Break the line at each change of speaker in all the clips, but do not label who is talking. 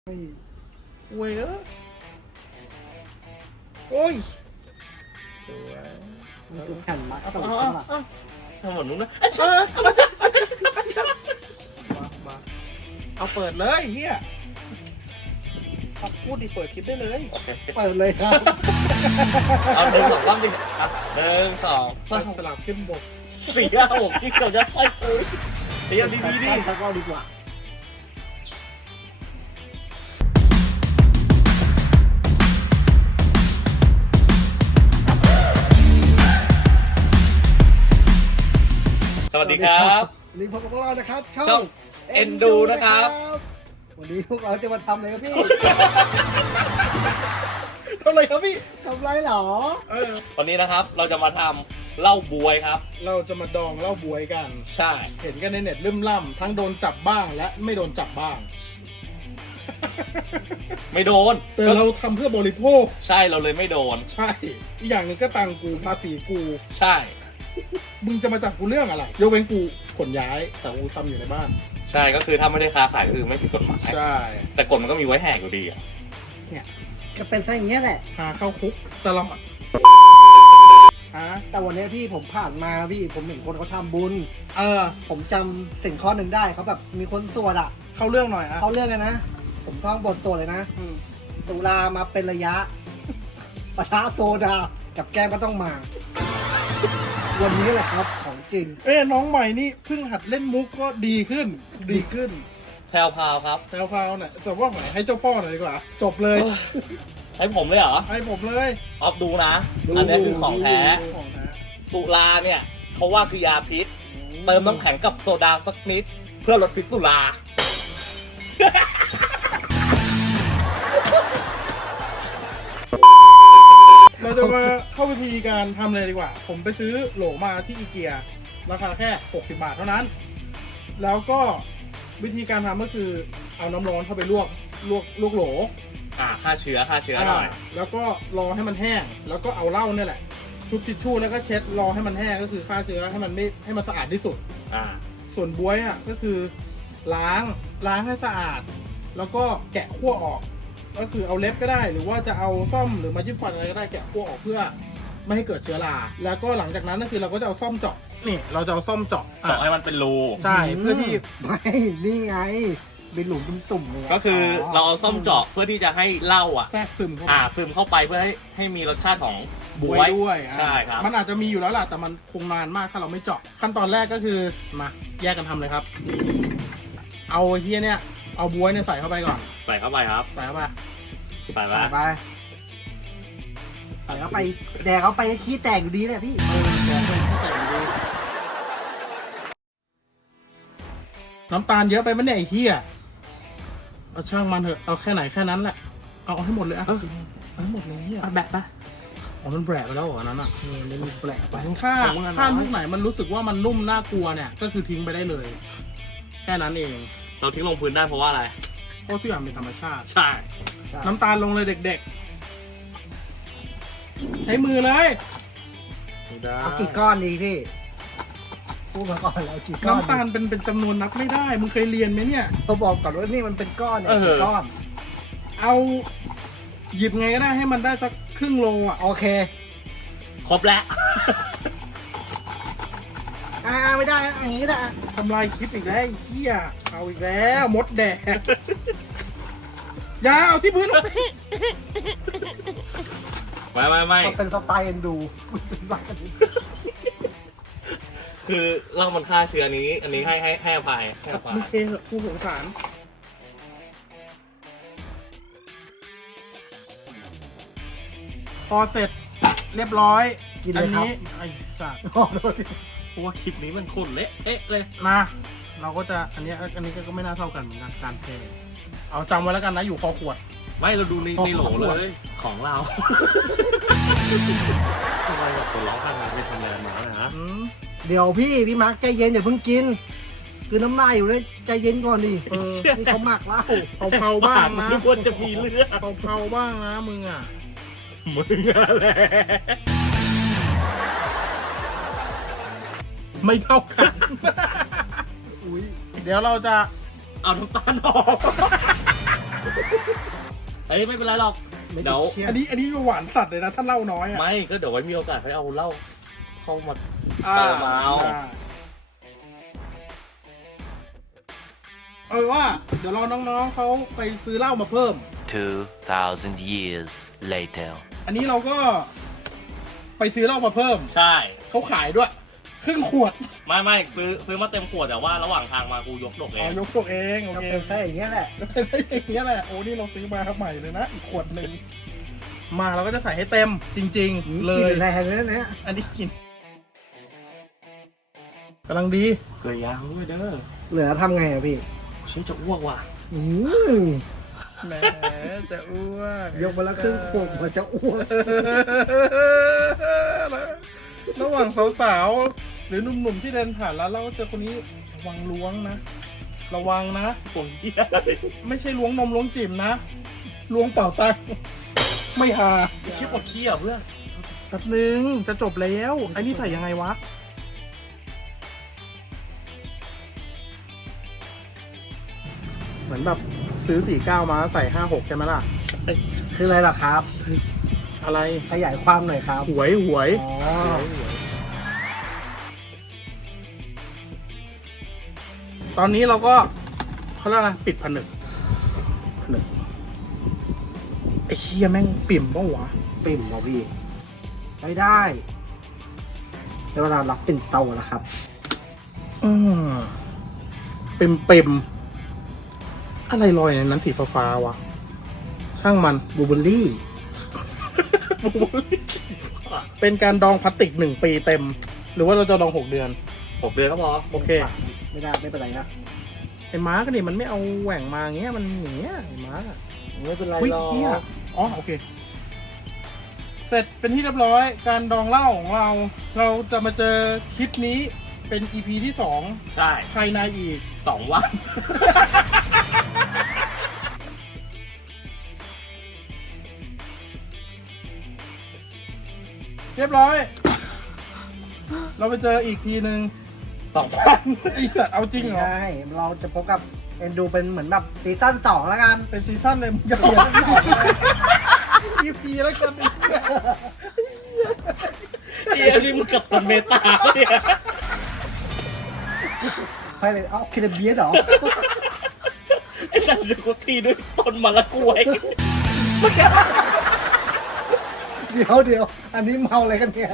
เว้ยโอ้ย
มันคือแผ่นไม้ตลกมาก
ทำหมดนู้นนะ
มาเอาเปิดเลยเฮียพูดดิเปิดคลิปได้เลย
เปิดเลยครับ
เอาหนึ่งสองรอบดิหนึ่งสอง
สลับขึ้นบก
4 5 6ที่เก่าจะไปเจอเรียนดีๆดิ
แล้วก็ดีกว่า
สวัสดีครับ
วันนี้พบกับพวกเรานะครับ
ช่องเอ็นดูนะครับ
วันนี้พวกเราจะมาทำอะไรครับพี่
ทำอะไรครับพี่
ทำไรหรอ
วันนี้นะครับเราจะมาทำเหล้าบวยครับ
เราจะมาดองเหล้าบวยกัน
ใช่
เห็นกันในเน็ตลืมล่ำทั้งโดนจับบ้างและไม่โดนจับบ้าง
ไม่โดน
แต่เราทำเพื่อบริโภค
ใช่เราเลยไม่โดน
ใช่อีกอย่างหนึ่งก็ตังกูภาษีกู
ใช่
มึงจะมาจับกูเรื่องอะไรยกเว้นกูขนย้ายแต่กูทำอยู่ในบ้าน
ใช่ก็คือถ้าไม่ได้ค้าขายก็คือไม่ผิดกฎหมาย
ใช่
แต่กฎมันก็มีไว้แหกอยู่ดีอ่ะ
เนี่ยก็เป็นซะอย่างเงี้ยแหละ
พาเข้าคุกตลอด
แต่วันนี้พี่ผมผ่านมาพี่ผมเห็นคนเขาทำบุญผมจำสิ่งข้อหนึ่งได้เขาแบบมีคนสวด
เข้าเรื่องหน่อย
เข้าเรื่องเลยนะผมท่องบทสวดเลยนะสุรามาเป็นระยะปะทะโซดากับแก้มก็ต้องมาวันนี้แหละครับของจริง
น้องใหม่นี่เพิ่งหัดเล่นมุกก็ดีขึ้น
แพรวพาวครับ
แพรวพาวเนี่ยแต่ว่าหมายให้เจ้าพ่อหน่อยดีกว่าจบเลย
ให้ผมเลยเหรอ
ให้ผมเลย
ออฟดูนะอันนี้คือของแท้สุราเนี่ยเขาว่าคือยาพิษเติมน้ำแข็งกับโซดาสักนิดเพื่อลดพิษสุรา
เราจะมาเข้าวิธีการทำเลยดีกว่าผมไปซื้อโหลมาที่อีเกียราคาแค่60 บาทเท่านั้นแล้วก็วิธีการทำก็คือเอาน้ำร้อนเข้าไปลวกโหล
ฆ่าเชื้อหน่อย
แล้วก็รอให้มันแห้งแล้วก็เอาเหล้าเนี่ยแหละชุบทิชชู่แล้วก็เช็ดรอให้มันแห้งก็คือฆ่าเชื้อให้มันสะอาดที่สุดส่วนบ๊วยก็คือล้างให้สะอาดแล้วก็แกะขั้วออกก็คือเอาเล็บก็ได้หรือว่าจะเอาซ่อมหรือมาจิ้มฟันอะไรก็ได้แกะขั้วออกเพื่อไม่ให้เกิดเชื้อราแล้วก็หลังจากนั้นก็คือเราก็จะเอาซ่อมเจาะนี่เราจะเอาซ่อมเจาะ
ให้มันเป็นรู
ใช่เพื่อที่
ไม่นี่ไงเป็นหลุมเป็นตุ่มเลย
ก็คือเราเอาซ่อมเจาะเพื่อที่จะให้เหล้า
แทรกซึมเข้า
ซึมเข้าไปเพื่อให้มีรสชาติของ
บวยด้วย
ใช่ครับ
มันอาจจะมีอยู่แล้วล่ะแต่มันคงนานมากถ้าเราไม่เจาะขั้นตอนแรกก็คือมาแยกกันทำเลยครับเอาเฮียเนี่ยเอาบวยเนี่ยใส่เข้าไปก่อน
ใส่เข้าไปครับ
ใส่เข้าไป
ใส่เข้าไปแดกเข้าไปขี้แตกอยู่ดีเลยพี่
แดกไปขี้แตกอยู่ดีน้ำตาลเยอะไปมั้ยเนี่ยไอ้เหี้ยเอาช่างมันเถอะเอาแค่ไหนแค่นั้นแหละเอาให้หมดเลยเอาให้หมดเลยเหี้ย
แบบปะ
มันแบะไปแล้วเหรอนั้นมันแบะไปถ้าลูกไหนมันรู้สึกว่ามันนุ่มน่ากลัวเนี่ยก็คือทิ้งไปได้เลยแค่นั้นเอง
เราทิ้งลงพื้นได้เพราะว่าอะไร
เพราะทุกอย่างเป็นธรรมชาติ
ใช่
น้ำตาลลงเลยเด็กๆใช้มือเลย
เอากี่ก้อนดีพี่พูดมาก่อนแล้วกี่ก้อน
น้ำตาลเป็นจำนวนนับไม่ได้มึงเคยเรียนไหมเนี่ย
เขาบอกก่อนว่านี่มันเป็นก้อนเนี่ยกี่ก้อน
เอาหยิบไงก็ได้ให้มันได้สักครึ่งโล
โอเค
ครบแล้ว
ไม่ได้อย่างนี้ก็ได้
ทำลายคลิปอีกแล้วเฮียเอาอีกแล้วมดแดกอย่าเอาที่พื้นลง
ไม่
เป็นสไตล์เอ็นดู
คือเรามันฆ่าเชื้อนี้อันนี้ให้อภัย
โอเคเหอะกูสงสารพอเสร็จเรียบร้อย
อัน
นี้ไอ้สัตว์
เพราะว่าคลิปนี้มันคนเละเลย
มาเราก็จะอันนี้ก็ไม่น่าเท่ากันเหมือนกันการเทเอาจำไว้แล้วกันนะอยู่คอขวด
ไม่เราดูในโหลเลยของเราทำไมแบบคนร้องทำงานไม่ทำงานมาเลยฮะ
เดี๋ยวพี่มาร์คใจเย็นอย่าเพิ่งกินคือน้ำลายอยู่เลยใจเย็นก่อนดินี่เขาหมักแล้ว
เผาบ้างนะ
ทุกคนจะมีเลือด
เผาบ้างนะมึง
อะไร
ไม่เท่ากันเดี๋ยวเราจะ
เอาน้ำตาลออกเฮ้ยไม่เป็นไรหรอก
ไม่ติ
เดี๋ยว
เชี่ย
อันนี้หวานสัตว์เลยนะถ้าเหล้าน้อยอ่ะ
ไม่ก็เดี๋ยวไว้มีโอกาสให้เอาเหล้าเข้ามา
อ่า
เติมเอา
ได้ว่า เดี๋ยวรอน้องๆเขาไปซื้อเหล้ามาเพิ่ม
2,000 years later.
อันนี้เราก็ไปซื้อเหล้ามาเพิ่ม
ใช่
เขาขายด้วย ครึ่งขวด
ไม่ซื้อมาเต็มขวดแต่ว่าระหว่างทางมากูยกดกเอ
อ๋อง ยกตัวเองโอ
ก็
เค
เป็นแค่อย่างเงี้ยแหละ
แล้วเป็นอย่างเงี้ยแหละโอ้นี่เราซื้อมาใหม่เลยนะอีกขวดหนึ่งมาเราก็จะใส่ให้เต็มจริง ๆ เล
กิ
ย
นแรงเลยนะเนี่ย
อันนี้กินกำลังดี
เกลือยางด้วยเด้อ
เหลือทำไงอะพี่
เชื่อจะอ้วกว่ะ
อืม
แหมจะอ้วก
ยกมาแล้วครึ่งขวดหัวจะอ้วก
ระหว่างสาวๆหรือหนุ่มๆที่เดินผ่านแล้วเราก็เจอคนนี้ระวังล้วงนะ ระวังนะ
ปวดเหี้ยเลย
ไม่ใช่ล้วงนมล้วงจิ๋มนะล้วงเป่าตังค์ไม่หา
เชี่ยปวดขี้อ่ะเพื่อน
แป๊บนึงจะจบแล้วไอ้นี่ใส่ยังไงวะ เหมือนแบบซื้อ49มาใส่56ใช่ไหมล่ะ
คืออะไรล่ะครับ
อะไร
ขยายความหน่อยครับ
หวย
อ๋อ
ตอนนี้เราก็เขาเรียกอะไรปิดผนึกไอ้เชี่ยแม่งปิ่มปะวะ
ปิ่มเหรอพี่ไม่ได้ในเวลารับปิ่นเตาแล้วครับ
อืมปิ่มอะไรลอยในนั้นสีฟ้าๆวะ ช่างมัน
บูเบอรี่
เป็นการดองพลาสติก1 ปีเต็ม หรือว่าเราจะดอง6 เดือน
6 เดือนก็พอ
โอเค
ไม่ได้ไม่เป็นไรนะ
ไอ้ม้าก็นี่มันไม่เอาแหว่งมาอย่างเงี้ยมันอย่างเงี้ยไอ้ม้า
ไม่เป็นไร
อุ้ย
หรอก
เชี่ยอ๋อโอเค เสร็จเป็นที่เรียบร้อย การดองเหล้าของเรา เราจะมาเจอคลิปนี้เป็น EP ที่
ใช่
2ภายในอีก
2 วัน
เรียบร้อย เราไปเจออีกทีหนึ่ง
2 วัน
ไอสัตว์เอาจริงเหรอ
ใช่เราจะพบกับเอ็นดูเป็นเหมือนแบบซีซั่น2แล้วกัน
เป็นซีซั่นเลยมึงจะเปลี่ยนไม่ออกเลย EP แล้วกันไอ้เหี้ย
เดี๋ยวนี่มึงกับคนเมตาเนี่ย
ไปเลยเอาคิดเบียร์เหรอ
ไอ้สัตว์ดูกูทีด้วยต้นมะละกวย
เดี๋ยวอันนี้เมาอะไรกันเนี่ย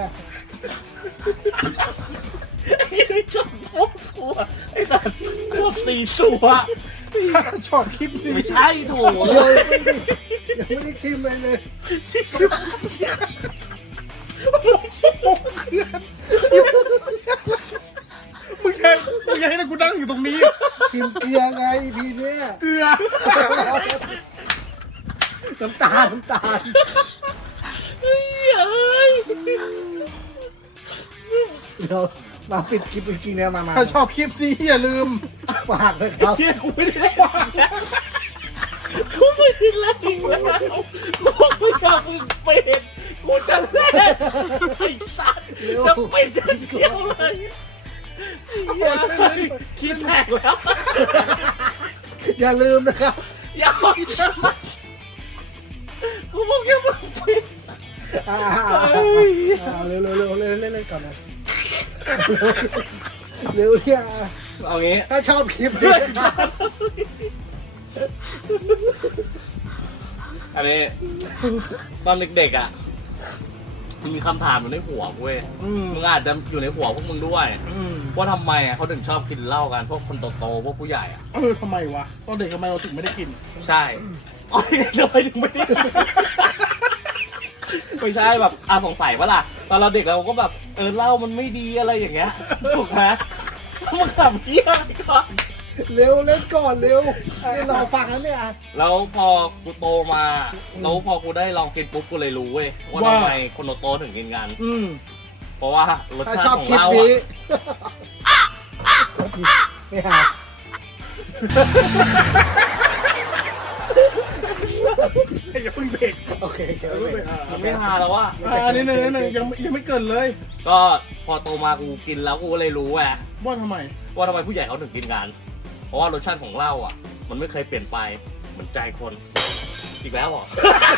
ไอ้นี่ชอบโม้สัวไอ้สัตว์ชอบตีสัว
ถ้าชอบคลิปนี้
ไม่ใช่โถ
เดี๋ยวยังไม่ได้คิมเลย
มึงแค่มึงอยากให้กูนั่งอยู่ตรงนี้
คิมเกลือไงพีเนี่ย
เกลือ
น้ำตาล
เฮ้ย
เดี๋ยวมาปิดคลิปจริงๆเนี่ยมา
ถ้าชอบคลิปนี้อย่าลืม
ฝากเลยครับ
เฮียกูไม่ได้ฟังนะกูไม่ได้เล่นอีกแล้วกูไม่อยากมึงเป็นกูจะเล่นไอ้สัตว์จะเป็นอย่างเดียวเลยเฮียคิดแตกแล้ว
อย่าลืมนะครับ
อย่าเอาอีกแล้วกูบอกแค่มึงเป็น
เร็วเล่นก่อนนะเร็วเนี่ย
เอางี้
ถ้าชอบคลิปนี้นะครับ
อันนี้ตอนเด็กๆอ่ะมันมีคำถามอยู่ในหัวเว้ย มึงอาจจะอยู่ในหัวพวกมึงด้วย ว่าทำไมอ่ะเขาถึงชอบกินเหล้ากันพวกคนโตๆพวกผู้ใหญ่อ่ะ
ทำไมวะตอนเด็กทำไมเราถึงไม่ได้กิน
ใช่อ๋อเด็กทำไมถึงไม่ได้กินไม่ใช่แบบสงสัยว่าล่ะตอนเราเด็กเราก็แบบเหล้ามันไม่ดีอะไรอย่างเงี้ยถูกไหมมึงขำเยี่ยอะไรก่อน
เร็วเล่นก่อนเร็วรอฟังแล้วเนี่ย
แล้วพอกูโตมาแล้วพอกูได้ลองกินปุ๊บกูเลยรู้เว้ยว่า
ว่า
ทำไมคนโตๆถึงกินกัน
อืม
เพราะว่ารส
ถ้า
ชา
ชอ
ติ
บ
ของ
คลิป
เหล้า
นี้
อ่ะ
ไม่หา
อย่าเพิ่งเบรก
โอเค
มันไม่ฮาแล้วว่า
นี่หนึ่งยังไม่เกินเลย
ก็พอโตมากูกินแล้วกูก็เลยรู้ไง
ว่าทำไม
ว่าทำไมผู้ใหญ่เขาถึงกินกัน เพราะว่ารสชาติของเหล้าอ่ะ มันไม่เคยเปลี่ยนไปเหมือนใจคนอีกแล้วเหรอ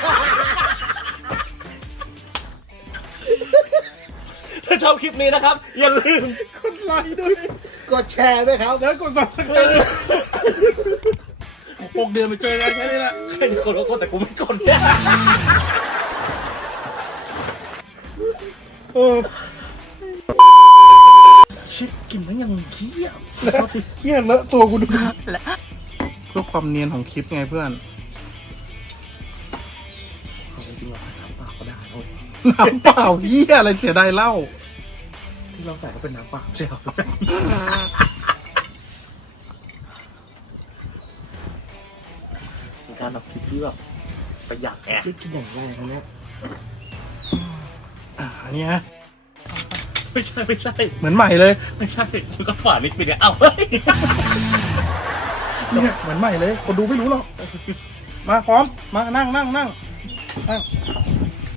ถ้าชอบคลิปนี้นะครับ อย่าลืม
กดไลค์ด้วย
กดแชร์ด้วยครับ
แล้วกด subscribe 6 เดือนไปเจอกันแค่นี้แหละ
ใครจะกดก็กดแต่กูไม่กดแช่ ชิดกินทั้งยังเขี้ยว
แล้วเหี้ยเลอะตัวกูดูเพื่อความเนียนของคลิปไงเพื่อน
เอาจริงๆเราใส่น้ำเปล่าก็ได้เว้ย
น้ำเปล่าเหี้ยอะไรเสียดายเหล้า
ที่เราใส่ก็เป็นน้ำเปล่าใช่ไหมเป็นการแบบคลิปที่แบบประหยัดแอะ
คิดกินอย่างไรครับเนี่ย
อันนี้ฮะ
ไม่ใช่ไม่ใช่
เหมือนใหม่เลย
ไม่ใช่มันก็ฝานิดเป็นไงเอ้าเฮ้ย
เนี่ยเหมือนใหม่เลยคนดูไม่รู้หรอกมาพร้อมมานั่ง